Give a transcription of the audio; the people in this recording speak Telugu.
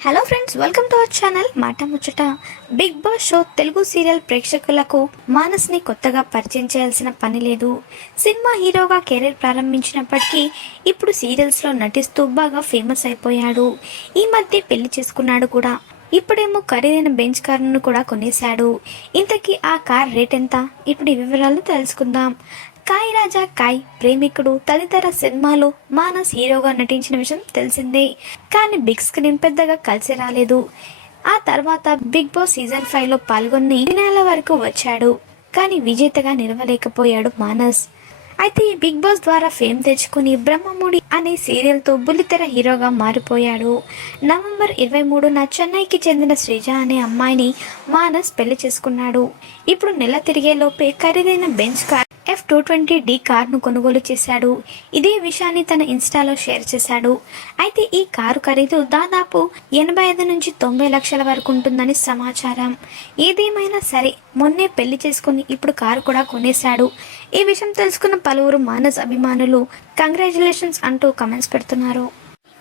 Hello friends welcome to our channel మాట ముచ్చట Bigg Boss show Telugu serial ప్రేక్షకులకు మానస్ని కొత్తగా పరిచయం చేయాల్సిన పని లేదు. సినిమా హీరోగా కెరీర్ ప్రారంభించినప్పటికీ ఇప్పుడు సీరియల్స్లో నటిస్తూ బాగా ఫేమస్ అయిపోయాడు. ఈ మధ్య పెళ్ళి చేసుకున్నాడు కూడా. ఇప్పుడేమో ఖరీదైన బెంచ్ కారును కూడా కొనేశాడు. ఇంతకీ ఆ కార్ రేట్ ఎంత? ఇప్పుడు ఈ వివరాలు తెలుసుకుందాం. కాయ్ రాజా కాయ్ ప్రేమికుడు తదితర సినిమాలో మానస్ హీరోగా నటించిన విషయం తెలిసిందే. కానీ బిగ్ స్క్రీన్ పెద్దగా కలిసి రాలేదు. ఆ తర్వాత బిగ్ బాస్ సీజన్ ఫైవ్లో పాల్గొని ఫినాల వరకు వచ్చాడు. కానీ విజేతగా నిలవలేకపోయాడు మానస్. అయితే బిగ్ బాస్ ద్వారా ఫేమ్ తెచ్చుకుని బ్రహ్మముడి అనే సీరియల్తో బుల్లితెర హీరోగా మారిపోయాడు. నవంబర్ ఇరవై మూడున చెన్నైకి చెందిన శ్రీజ అనే అమ్మాయిని మానస్ పెళ్ళి చేసుకున్నాడు. ఇప్పుడు నెల తిరిగే లోపే ఖరీదైన Benz car F two twenty D కార్ను కొనుగోలు చేశాడు. ఇదే విషయాన్ని తన ఇన్స్టాలో షేర్ చేశాడు. అయితే ఈ కారు ఖరీదు దాదాపు ఎనభై ఐదు నుంచి తొంభై లక్షల వరకు ఉంటుందని సమాచారం. ఏదేమైనా సరే మొన్నే పెళ్ళి చేసుకుని ఇప్పుడు కారు కూడా కొనేశాడు. ఈ విషయం తెలుసుకున్న పలువురు మానస్ అభిమానులు కంగ్రాచులేషన్స్ అంటూ కమెంట్స్ పెడుతున్నారు.